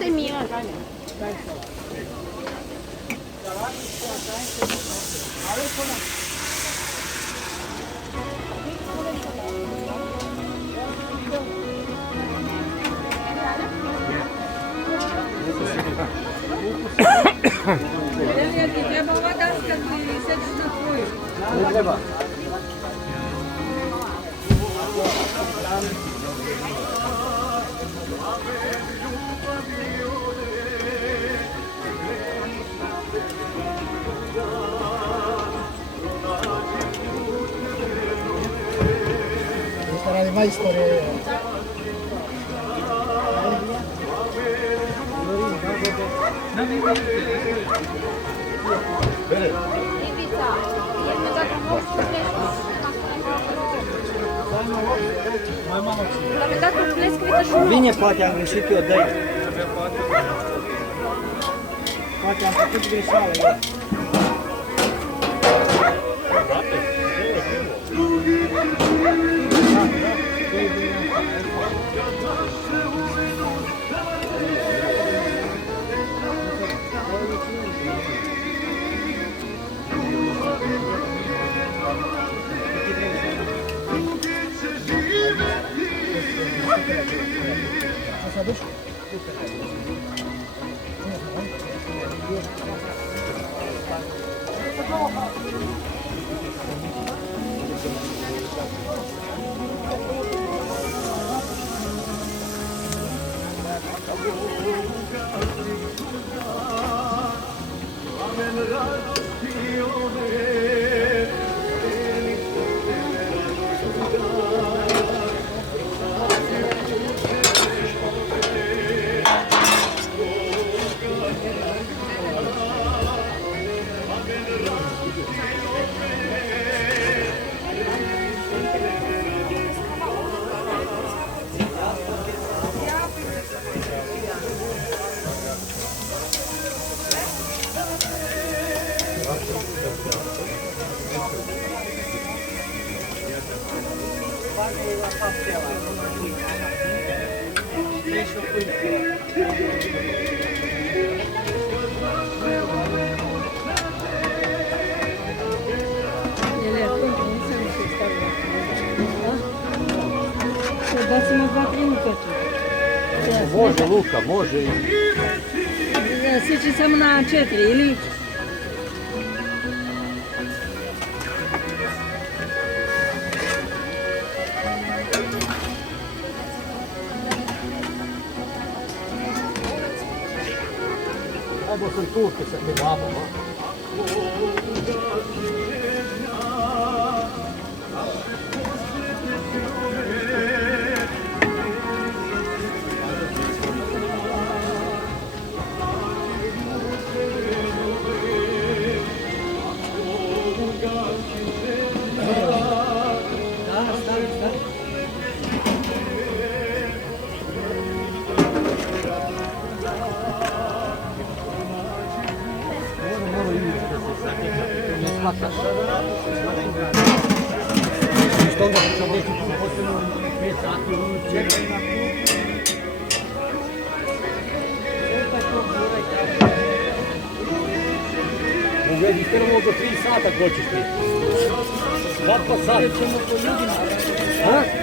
te mira. Ti treba ova daska ti sediš na tvoju. Ne treba. Questa era di maestro. Ivica, jedno da pomoći da mi date u pleskvita šumu. Bine poate am greșit eu, dă-i. Poate am făcut greșeală eu. Ele acum cum să nu se stau la da? Să dați-mă vatrenucă tu. Može Luka, može i... Sjeći samo na 4 ili? Ajmo sam turke sa kebabom, a? Što onda se sad neću posebno 5 sati čekati na put? Uvedi strmo do 3 sata ko ćeš ti. 2 pa sat. Ha?